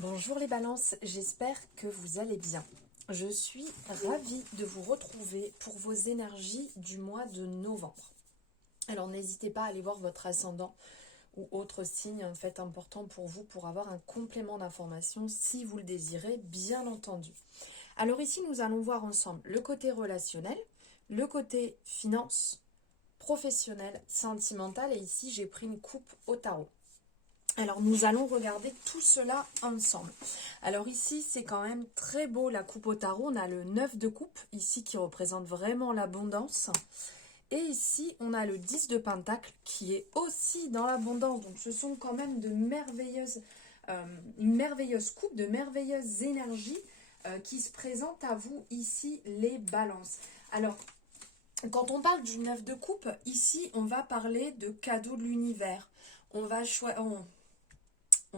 Bonjour les balances, j'espère que vous allez bien. Je suis ravie de vous retrouver pour vos énergies du mois de novembre. Alors n'hésitez pas à aller voir votre ascendant ou autre signe en fait important pour vous pour avoir un complément d'information si vous le désirez, bien entendu. Alors ici nous allons voir ensemble le côté relationnel, le côté finance, professionnel, sentimental et ici j'ai pris une coupe au tarot. Alors nous allons regarder tout cela ensemble. Alors ici c'est quand même très beau la coupe au tarot. On a le 9 de coupe ici qui représente vraiment l'abondance. Et ici on a le 10 de pentacle qui est aussi dans l'abondance. Donc ce sont quand même une merveilleuse coupe, de merveilleuses énergies qui se présentent à vous ici les balances. Alors quand on parle du 9 de coupe, ici on va parler de cadeaux de l'univers. On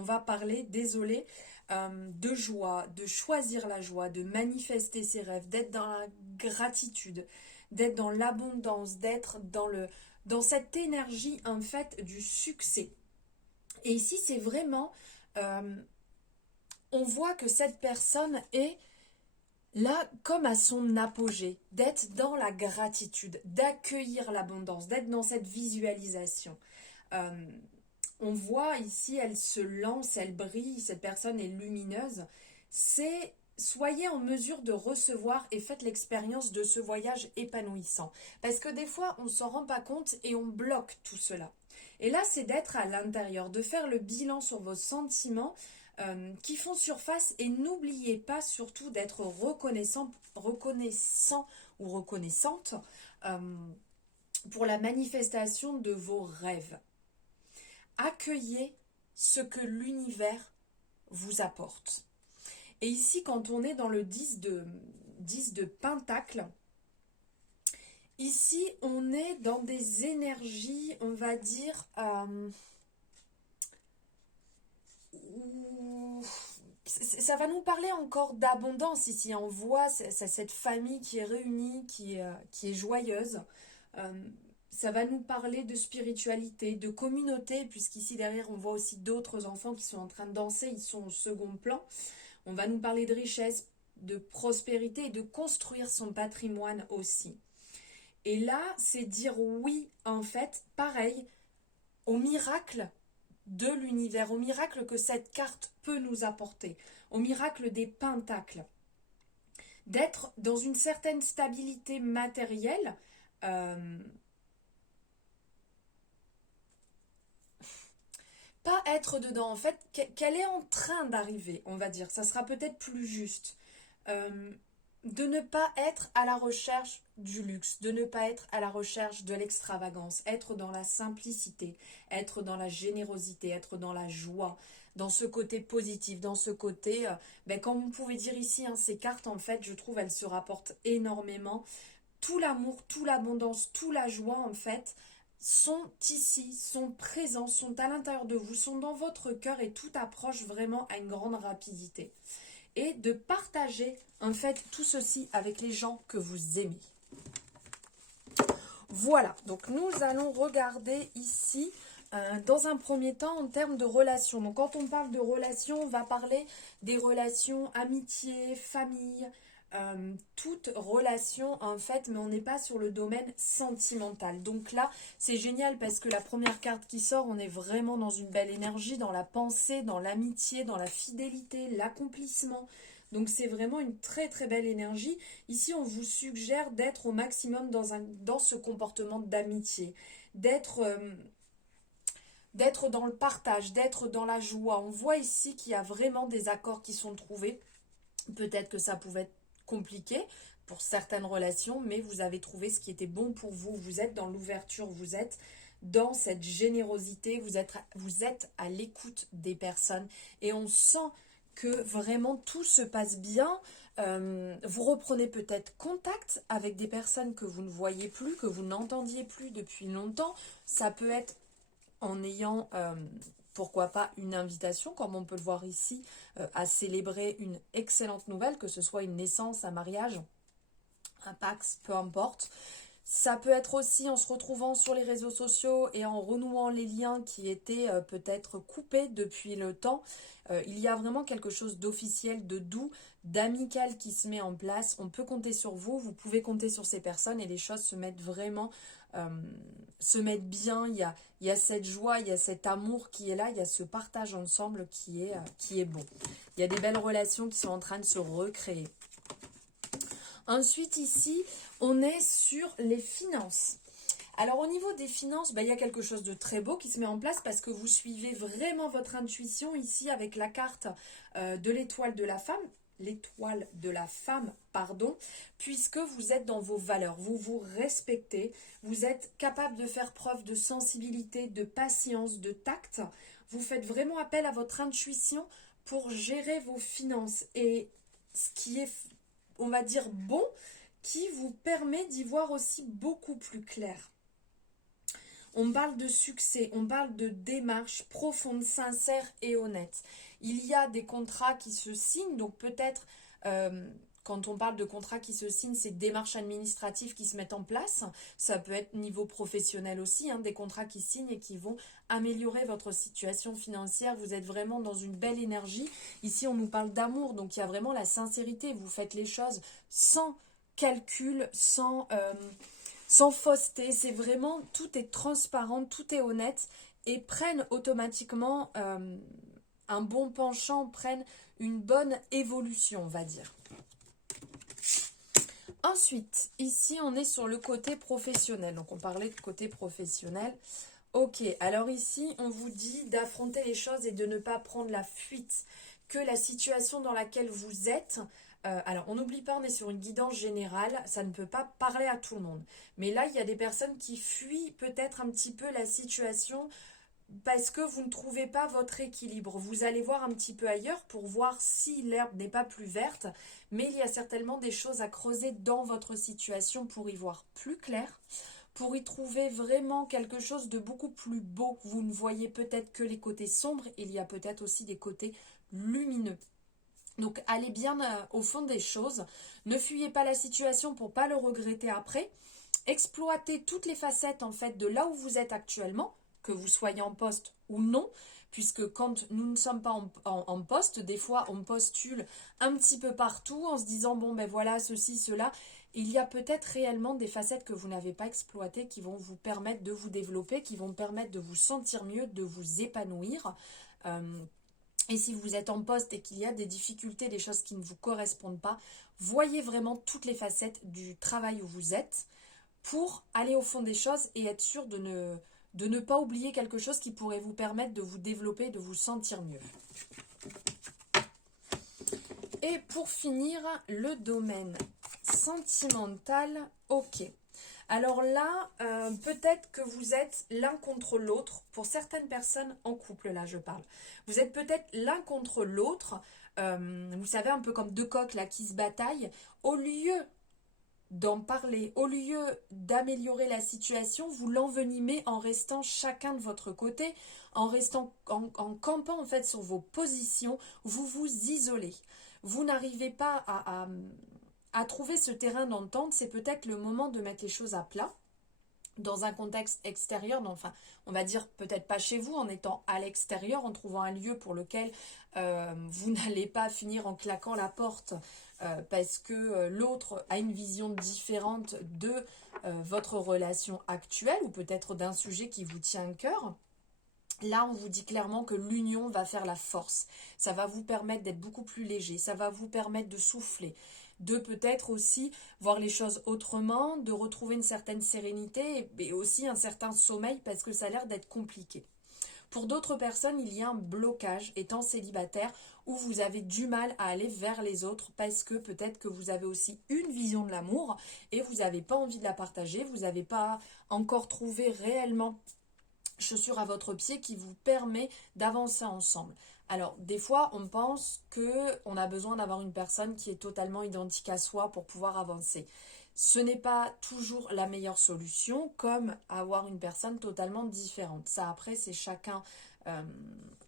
va parler, désolé, de joie, de choisir la joie, de manifester ses rêves, d'être dans la gratitude, d'être dans l'abondance, d'être dans cette énergie en fait du succès. Et ici c'est vraiment, on voit que cette personne est là comme à son apogée, d'être dans la gratitude, d'accueillir l'abondance, d'être dans cette visualisation. On voit ici, elle se lance, elle brille, cette personne est lumineuse. Soyez en mesure de recevoir et faites l'expérience de ce voyage épanouissant. Parce que des fois, on ne s'en rend pas compte et on bloque tout cela. Et là, c'est d'être à l'intérieur, de faire le bilan sur vos sentiments qui font surface. Et n'oubliez pas surtout d'être reconnaissant ou reconnaissante pour la manifestation de vos rêves. Accueillez ce que l'univers vous apporte. Et ici, quand on est dans le 10 de pentacle, ici, on est dans des énergies, on va dire, ça va nous parler encore d'abondance ici. On voit cette famille qui est réunie, qui est joyeuse. Ça va nous parler de spiritualité, de communauté, puisqu'ici derrière on voit aussi d'autres enfants qui sont en train de danser, ils sont au second plan. On va nous parler de richesse, de prospérité et de construire son patrimoine aussi. Et là, c'est dire oui, en fait, pareil, au miracle de l'univers, au miracle que cette carte peut nous apporter, au miracle des pentacles. D'être dans une certaine stabilité matérielle, pas être dedans, en fait, qu'elle est en train d'arriver, on va dire. Ça sera peut-être plus juste. De ne pas être à la recherche du luxe, de ne pas être à la recherche de l'extravagance, être dans la simplicité, être dans la générosité, être dans la joie, dans ce côté positif, dans ce côté, comme vous pouvez dire ici, hein, ces cartes, en fait, je trouve, elles se rapportent énormément. Tout l'amour, toute l'abondance, toute la joie, en fait, sont ici, sont présents, sont à l'intérieur de vous, sont dans votre cœur et tout approche vraiment à une grande rapidité. Et de partager en fait tout ceci avec les gens que vous aimez. Voilà, donc nous allons regarder ici dans un premier temps en termes de relations. Donc quand on parle de relations, on va parler des relations amitié, famille, toute relation en fait, mais on n'est pas sur le domaine sentimental. Donc là, c'est génial parce que la première carte qui sort, on est vraiment dans une belle énergie, dans la pensée, dans l'amitié, dans la fidélité, l'accomplissement. Donc c'est vraiment une très très belle énergie. Ici, on vous suggère d'être au maximum dans ce comportement d'amitié, d'être dans le partage, d'être dans la joie. On voit ici qu'il y a vraiment des accords qui sont trouvés. Peut-être que ça pouvait être compliqué pour certaines relations, mais vous avez trouvé ce qui était bon pour vous. Vous êtes dans l'ouverture, vous êtes dans cette générosité, vous êtes à l'écoute des personnes et on sent que vraiment tout se passe bien. Vous reprenez peut-être contact avec des personnes que vous ne voyez plus, que vous n'entendiez plus depuis longtemps. Ça peut être en ayant pourquoi pas une invitation, comme on peut le voir ici, à célébrer une excellente nouvelle, que ce soit une naissance, un mariage, un Pax, peu importe. Ça peut être aussi en se retrouvant sur les réseaux sociaux et en renouant les liens qui étaient peut-être coupés depuis le temps. Il y a vraiment quelque chose d'officiel, de doux, d'amical qui se met en place. On peut compter sur vous, vous pouvez compter sur ces personnes et les choses se mettent vraiment, euh, se mettent bien. Il y a cette joie, il y a cet amour qui est là, il y a ce partage ensemble qui est bon. Il y a des belles relations qui sont en train de se recréer. Ensuite, ici, on est sur les finances. Alors, au niveau des finances, il y a quelque chose de très beau qui se met en place parce que vous suivez vraiment votre intuition ici avec la carte de l'étoile de la femme. L'étoile de la femme, pardon, puisque vous êtes dans vos valeurs, vous vous respectez, vous êtes capable de faire preuve de sensibilité, de patience, de tact. Vous faites vraiment appel à votre intuition pour gérer vos finances. Et ce qui est, on va dire, bon, qui vous permet d'y voir aussi beaucoup plus clair. On parle de succès, on parle de démarche profonde, sincère et honnête. Il y a des contrats qui se signent, donc peut-être quand on parle de contrats qui se signent, c'est des démarches administratives qui se mettent en place. Ça peut être niveau professionnel aussi, des contrats qui signent et qui vont améliorer votre situation financière. Vous êtes vraiment dans une belle énergie. Ici, on nous parle d'amour, donc il y a vraiment la sincérité. Vous faites les choses sans calcul, sans fausseté, c'est vraiment, tout est transparent, tout est honnête et prennent automatiquement un bon penchant, prennent une bonne évolution, on va dire. Ensuite, ici, on est sur le côté professionnel. Donc, on parlait de côté professionnel. Ok, alors ici, on vous dit d'affronter les choses et de ne pas prendre la fuite. Que la situation dans laquelle vous êtes... alors, on n'oublie pas, on est sur une guidance générale, ça ne peut pas parler à tout le monde. Mais là, il y a des personnes qui fuient peut-être un petit peu la situation parce que vous ne trouvez pas votre équilibre. Vous allez voir un petit peu ailleurs pour voir si l'herbe n'est pas plus verte, mais il y a certainement des choses à creuser dans votre situation pour y voir plus clair, pour y trouver vraiment quelque chose de beaucoup plus beau. Vous ne voyez peut-être que les côtés sombres, il y a peut-être aussi des côtés lumineux. Donc allez bien au fond des choses, ne fuyez pas la situation pour pas le regretter après. Exploitez toutes les facettes en fait de là où vous êtes actuellement, que vous soyez en poste ou non, puisque quand nous ne sommes pas en poste, des fois on postule un petit peu partout en se disant bon ben voilà ceci, cela. Il y a peut-être réellement des facettes que vous n'avez pas exploitées qui vont vous permettre de vous développer, qui vont permettre de vous sentir mieux, de vous épanouir. Et si vous êtes en poste et qu'il y a des difficultés, des choses qui ne vous correspondent pas, voyez vraiment toutes les facettes du travail où vous êtes pour aller au fond des choses et être sûr de ne pas oublier quelque chose qui pourrait vous permettre de vous développer, de vous sentir mieux. Et pour finir, le domaine sentimental, ok. Alors là, peut-être que vous êtes l'un contre l'autre, pour certaines personnes en couple, là je parle. Vous êtes peut-être l'un contre l'autre, vous savez, un peu comme deux coqs là qui se bataillent. Au lieu d'en parler, au lieu d'améliorer la situation, vous l'envenimez en restant chacun de votre côté, en restant en campant en fait sur vos positions, vous vous isolez. Vous n'arrivez pas à trouver ce terrain d'entente, c'est peut-être le moment de mettre les choses à plat dans un contexte extérieur, enfin on va dire peut-être pas chez vous, en étant à l'extérieur, en trouvant un lieu pour lequel vous n'allez pas finir en claquant la porte parce que l'autre a une vision différente de votre relation actuelle ou peut-être d'un sujet qui vous tient à cœur. Là, on vous dit clairement que l'union va faire la force. Ça va vous permettre d'être beaucoup plus léger. Ça va vous permettre de souffler, de peut-être aussi voir les choses autrement, de retrouver une certaine sérénité et aussi un certain sommeil parce que ça a l'air d'être compliqué. Pour d'autres personnes, il y a un blocage étant célibataire où vous avez du mal à aller vers les autres parce que peut-être que vous avez aussi une vision de l'amour et vous n'avez pas envie de la partager, vous n'avez pas encore trouvé réellement chaussure à votre pied qui vous permet d'avancer ensemble. Alors, des fois, on pense qu'on a besoin d'avoir une personne qui est totalement identique à soi pour pouvoir avancer. Ce n'est pas toujours la meilleure solution, comme avoir une personne totalement différente. Ça, après, c'est chacun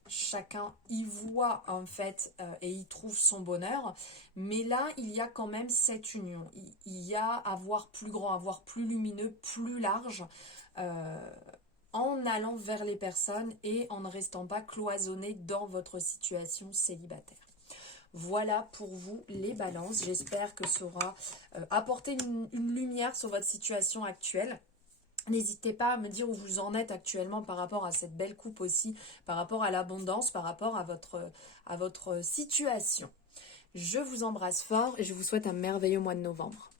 chacun y voit en fait et y trouve son bonheur. Mais là, il y a quand même cette union. Il y a à voir plus grand, à voir plus lumineux, plus large, en allant vers les personnes et en ne restant pas cloisonné dans votre situation célibataire. Voilà pour vous les balances. J'espère que ça aura apporté une lumière sur votre situation actuelle. N'hésitez pas à me dire où vous en êtes actuellement par rapport à cette belle coupe aussi, par rapport à l'abondance, par rapport à votre situation. Je vous embrasse fort et je vous souhaite un merveilleux mois de novembre.